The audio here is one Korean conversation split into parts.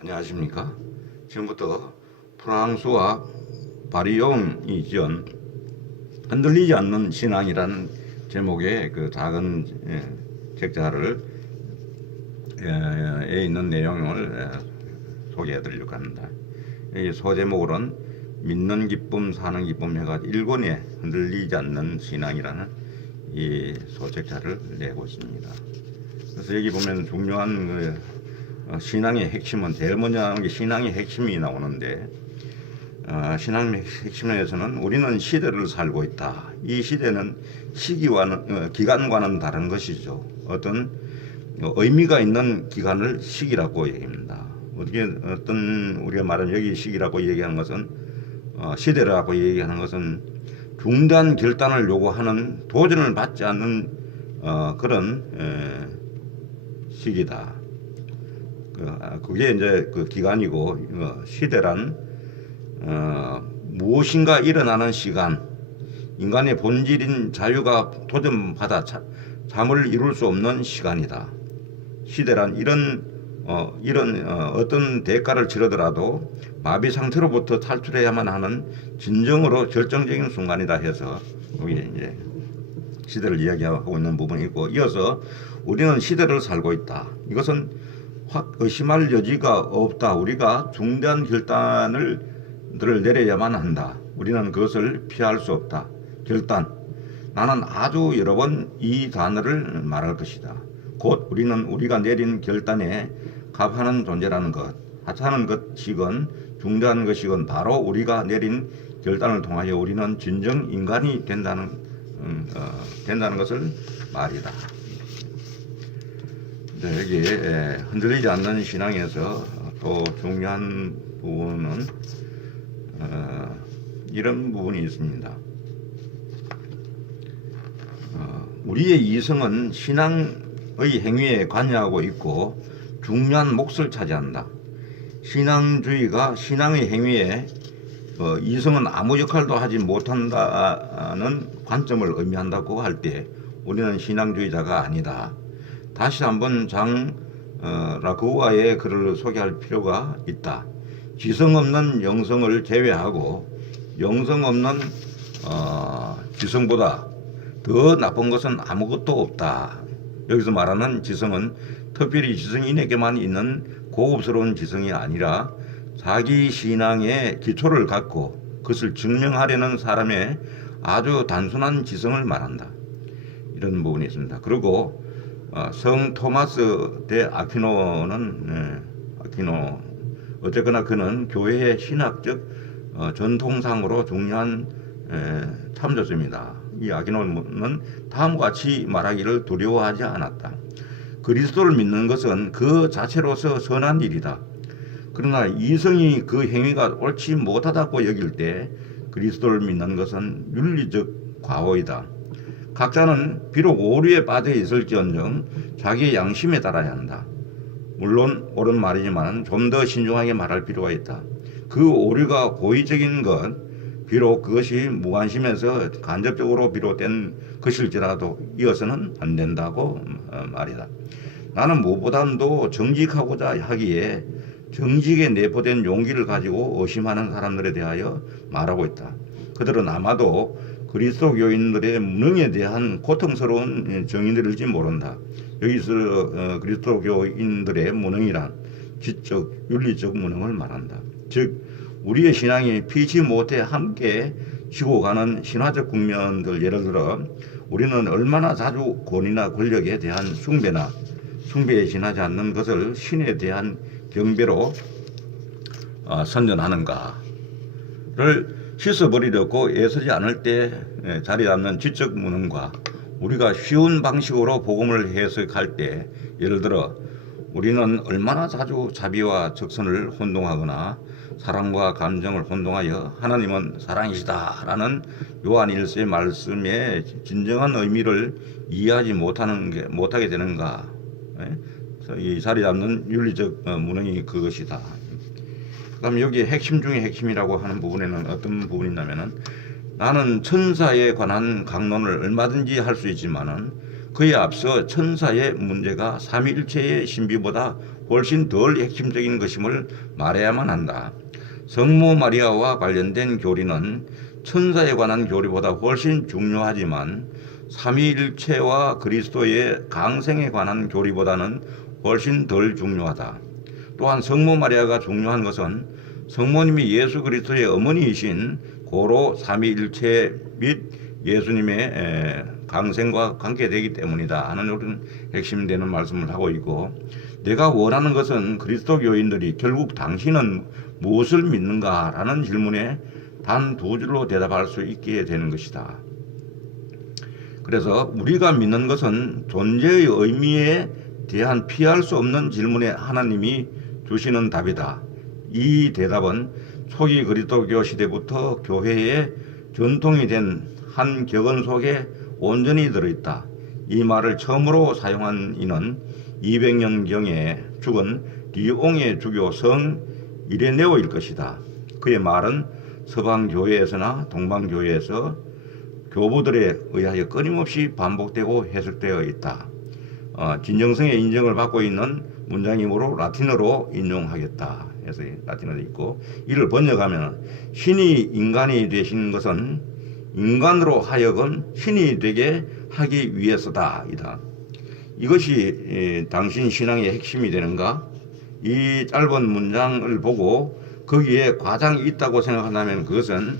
안녕하십니까. 지금부터 프랑스와 바리옹이 지은 흔들리지 않는 신앙이라는 제목의 그 작은 책자를 에 있는 내용을 소개해 드리려고 합니다. 이 소제목으로는 믿는 기쁨, 사는 기쁨 해가지고 1권에 흔들리지 않는 신앙이라는 이 소책자를 내고 있습니다. 그래서 여기 보면 중요한 신앙의 핵심은 제일 먼저 나오는 게 신앙의 핵심이 나오는데, 신앙의 핵심에서는 우리는 시대를 살고 있다. 이 시대는 시기와는 기간과는 다른 것이죠. 어떤 의미가 있는 기간을 시기라고 얘기합니다. 어떤 우리가 말하는 여기 시기라고 얘기하는 것은 시대라고 얘기하는 것은 중대한 결단을 요구하는 도전을 받지 않는 그런 시기다. 그게 이제 그 기간이고, 시대란 무엇인가 일어나는 시간, 인간의 본질인 자유가 도전받아 잠을 이룰 수 없는 시간이다. 시대란 이런 어떤 대가를 치르더라도 마비 상태로부터 탈출해야만 하는 진정으로 결정적인 순간이다 해서 여기 이제 시대를 이야기하고 있는 부분이 있고, 이어서 우리는 시대를 살고 있다. 이것은 확 의심할 여지가 없다. 우리가 중대한 결단을 내려야만 한다. 우리는 그것을 피할 수 없다. 결단. 나는 아주 여러 번 이 단어를 말할 것이다. 곧 우리는 우리가 내린 결단에 값하는 존재라는 것. 하찮은 것이건 중대한 것이건 바로 우리가 내린 결단을 통하여 우리는 진정 인간이 된다는 것을 말이다. 여기 흔들리지 않는 신앙에서 또 중요한 부분은 이런 부분이 있습니다. 우리의 이성은 신앙의 행위에 관여하고 있고 중요한 몫을 차지한다. 신앙주의가 신앙의 행위에 이성은 아무 역할도 하지 못한다는 관점을 의미한다고 할 때 우리는 신앙주의자가 아니다. 다시 한번 장 라크우아의 글을 소개할 필요가 있다. 지성 없는 영성을 제외하고 영성 없는 지성보다 더 나쁜 것은 아무것도 없다. 여기서 말하는 지성은 특별히 지성인에게만 있는 고급스러운 지성이 아니라 자기 신앙의 기초를 갖고 그것을 증명하려는 사람의 아주 단순한 지성을 말한다. 이런 부분이 있습니다. 그리고 성 토마스 데 아퀴노는 어쨌거나 그는 교회의 신학적 전통상으로 중요한 참조자입니다. 이 아퀴노는 다음과 같이 말하기를 두려워하지 않았다. 그리스도를 믿는 것은 그 자체로서 선한 일이다. 그러나 이성이 그 행위가 옳지 못하다고 여길 때 그리스도를 믿는 것은 윤리적 과오이다. 각자는 비록 오류에 빠져 있을지언정 자기의 양심에 따라야 한다. 물론 옳은 말이지만 좀 더 신중하게 말할 필요가 있다. 그 오류가 고의적인 것, 비록 그것이 무관심에서 간접적으로 비롯된 것일지라도 이어서는 안 된다고 말이다. 나는 무엇보다도 정직하고자 하기에 정직에 내포된 용기를 가지고 의심하는 사람들에 대하여 말하고 있다. 그들은 아마도 그리스도교인들의 무능에 대한 고통스러운 정의들일지 모른다. 여기서 그리스도교인들의 무능이란 지적, 윤리적 무능을 말한다. 즉 우리의 신앙이 피치 못해 함께 지고 가는 신화적 국면들, 예를 들어 우리는 얼마나 자주 권위나 권력에 대한 숭배에 지나지 않는 것을 신에 대한 경배로 선전하는가를 씻어버리려고 애쓰지 않을 때 자리 잡는 지적 무능과 우리가 쉬운 방식으로 복음을 해석할 때, 예를 들어 우리는 얼마나 자주 자비와 적선을 혼동하거나 사랑과 감정을 혼동하여 하나님은 사랑이시다라는 요한 1서의 말씀의 진정한 의미를 이해하지 못하게 되는가. 이 자리 잡는 윤리적 무능이 그것이다. 그다음 여기 핵심 중에 핵심이라고 하는 부분에는 어떤 부분이 있냐면은, 나는 천사에 관한 강론을 얼마든지 할 수 있지만은 그에 앞서 천사의 문제가 삼위일체의 신비보다 훨씬 덜 핵심적인 것임을 말해야만 한다. 성모 마리아와 관련된 교리는 천사에 관한 교리보다 훨씬 중요하지만 삼위일체와 그리스도의 강생에 관한 교리보다는 훨씬 덜 중요하다. 또한 성모 마리아가 중요한 것은 성모님이 예수 그리스도의 어머니이신 고로 삼위일체 및 예수님의 강생과 관계되기 때문이다 하는 이런 핵심되는 말씀을 하고 있고, 내가 원하는 것은 그리스도 교인들이 결국 당신은 무엇을 믿는가라는 질문에 단 두 줄로 대답할 수 있게 되는 것이다. 그래서 우리가 믿는 것은 존재의 의미에 대한 피할 수 없는 질문에 하나님이 주시는 답이다. 이 대답은 초기 그리스도교 시대부터 교회의 전통이 된 한 격언 속에 온전히 들어있다. 이 말을 처음으로 사용한 이는 200년경에 죽은 리옹의 주교 성 이레네오일 것이다. 그의 말은 서방교회에서나 동방교회에서 교부들에 의하여 끊임없이 반복되고 해석되어 있다. 진정성의 인정을 받고 있는 문장이므로 라틴어로 인용하겠다 해서 라틴어도 있고, 이를 번역하면 신이 인간이 되신 것은 인간으로 하여금 신이 되게 하기 위해서다 이다. 이것이 당신 신앙의 핵심이 되는가? 이 짧은 문장을 보고 거기에 과장이 있다고 생각한다면 그것은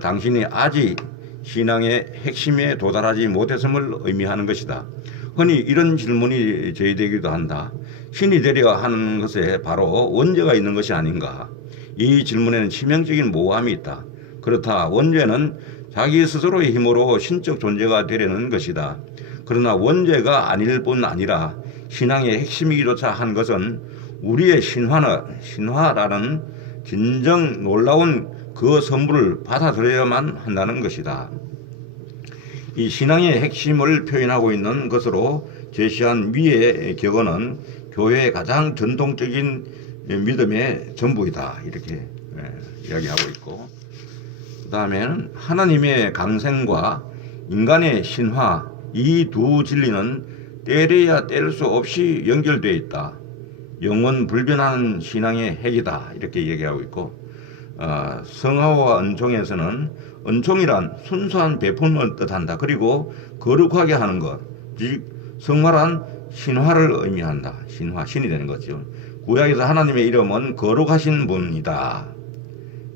당신이 아직 신앙의 핵심에 도달하지 못했음을 의미하는 것이다. 흔히 이런 질문이 제기되기도 한다. 신이 되려 하는 것에 바로 원죄가 있는 것이 아닌가? 이 질문에는 치명적인 모호함이 있다. 그렇다. 원죄는 자기 스스로의 힘으로 신적 존재가 되려는 것이다. 그러나 원죄가 아닐 뿐 아니라 신앙의 핵심이기조차 한 것은 우리의 신화라는 진정 놀라운 그 선물을 받아들여야만 한다는 것이다. 이 신앙의 핵심을 표현하고 있는 것으로 제시한 위의 격언은 교회의 가장 전통적인 믿음의 전부이다. 이렇게 이야기하고 있고, 그 다음에는 하나님의 강생과 인간의 신화, 이 두 진리는 떼려야 뗄 수 없이 연결되어 있다. 영원 불변하는 신앙의 핵이다. 이렇게 얘기하고 있고, 성화와 은총에서는 은총이란 순수한 베품을 뜻한다. 그리고 거룩하게 하는 것, 즉 성화란 신화를 의미한다. 신화, 신이 되는 거죠. 구약에서 하나님의 이름은 거룩하신 분이다.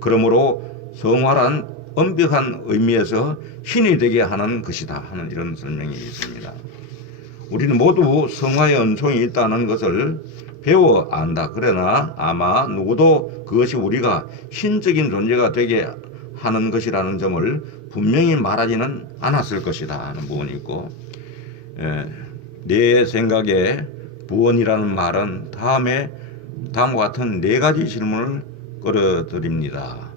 그러므로 성화란 엄격한 의미에서 신이 되게 하는 것이다 하는 이런 설명이 있습니다. 우리는 모두 성화의 은총이 있다는 것을 배워 안다. 그러나 아마 누구도 그것이 우리가 신적인 존재가 되게 하는 것이라는 점을 분명히 말하지는 않았을 것이다 하는 부분이 있고, 내 생각에 구원이라는 말은 다음과 같은 네 가지 질문을 끌어들입니다.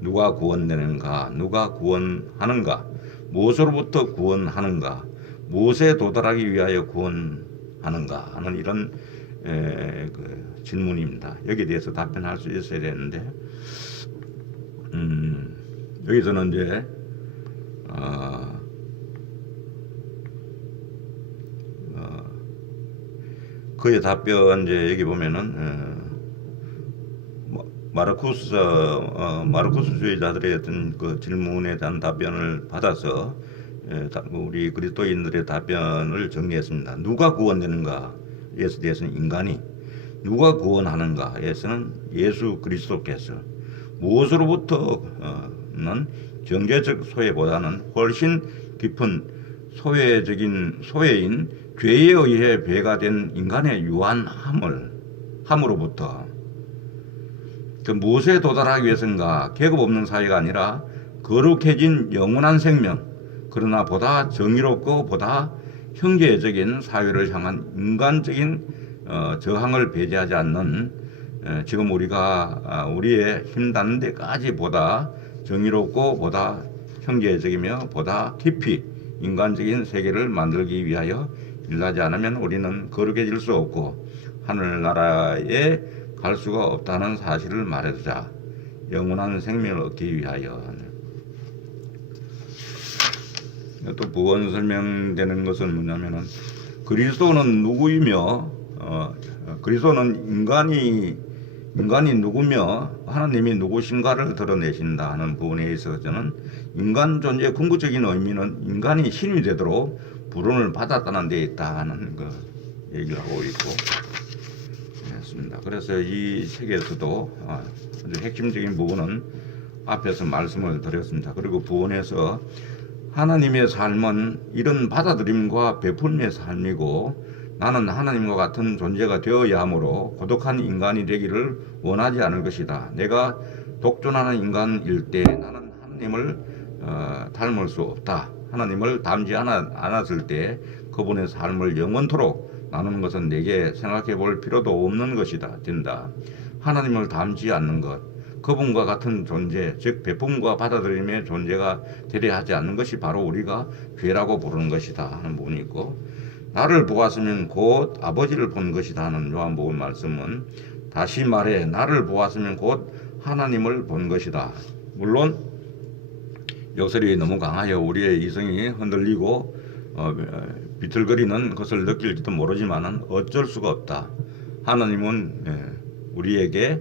누가 구원되는가? 누가 구원하는가? 무엇으로부터 구원하는가? 무엇에 도달하기 위하여 구원하는가? 하는 이런 질문입니다. 여기에 대해서 답변할 수 있어야 되는데, 여기서는 이제 그의 답변, 이제 여기 보면은 마르쿠스주의자들의 어떤 그 질문에 대한 답변을 받아서 우리 그리스도인들의 답변을 정리했습니다. 누가 구원되는가에 대해서는 인간이, 누가 구원하는가에서는 예수 그리스도께서, 무엇으로부터는 정죄적 소외보다는 훨씬 깊은 소외인 죄에 의해 배가 된 인간의 유한함으로부터, 그 무엇에 도달하기 위해서인가? 계급 없는 사회가 아니라 거룩해진 영원한 생명, 그러나 보다 정의롭고 보다 형제적인 사회를 향한 인간적인 저항을 배제하지 않는, 지금 우리가 우리의 힘닿는 데까지 보다 정의롭고 보다 형제적이며 보다 깊이 인간적인 세계를 만들기 위하여 일하지 않으면 우리는 거룩해질 수 없고 하늘나라에 갈 수가 없다는 사실을 말해주자. 영원한 생명을 얻기 위하여. 또 부원 설명되는 것은 뭐냐면은, 그리스도는 누구이며 그리스도는 인간이 누구며 하나님이 누구신가를 드러내신다 하는 부분에 있어서는 인간 존재의 궁극적인 의미는 인간이 신이 되도록 부름을 받았다는 데 있다 하는 그 얘기를 하고 있고 했습니다. 그래서 이 책에서도 아주 핵심적인 부분은 앞에서 말씀을 드렸습니다. 그리고 부원에서 하나님의 삶은 이런 받아들임과 베풀림의 삶이고 나는 하나님과 같은 존재가 되어야 하므로 고독한 인간이 되기를 원하지 않을 것이다. 내가 독존하는 인간일 때 나는 하나님을 닮을 수 없다. 하나님을 닮지 않았을 때 그분의 삶을 영원토록 나누는 것은 내게 생각해 볼 필요도 없는 것이다. 된다. 하나님을 닮지 않는 것, 그분과 같은 존재, 즉 베품과 받아들임의 존재가 되려 하지 않는 것이 바로 우리가 죄라고 부르는 것이다 하는 부분이 있고, 나를 보았으면 곧 아버지를 본 것이다 하는 요한복음 말씀은 다시 말해 나를 보았으면 곧 하나님을 본 것이다. 물론 역설이 너무 강하여 우리의 이성이 흔들리고 비틀거리는 것을 느낄지도 모르지만 어쩔 수가 없다. 하나님은 우리에게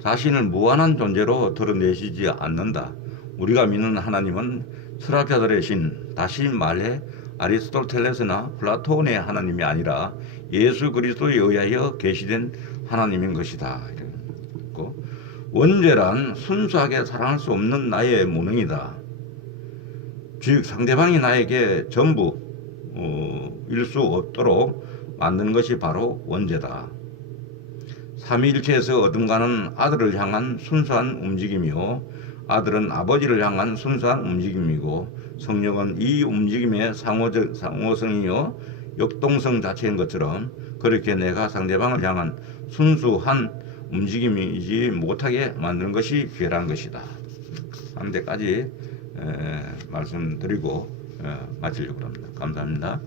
자신을 무한한 존재로 드러내시지 않는다. 우리가 믿는 하나님은 철학자들의 신, 다시 말해 아리스토텔레스나 플라톤의 하나님이 아니라 예수 그리스도에 의하여 계시된 하나님인 것이다. 이렇고, 원죄란 순수하게 사랑할 수 없는 나의 무능이다. 즉 상대방이 나에게 전부 일 수 없도록 만드는 것이 바로 원죄다. 삼위일체에서 어둠가는 아들을 향한 순수한 움직임이요 아들은 아버지를 향한 순수한 움직임이고 성령은 이 움직임의 상호성이요 역동성 자체인 것처럼 그렇게 내가 상대방을 향한 순수한 움직임이지 못하게 만드는 것이 괴란 것이다. 한 데까지 말씀드리고 마치려고 합니다. 감사합니다.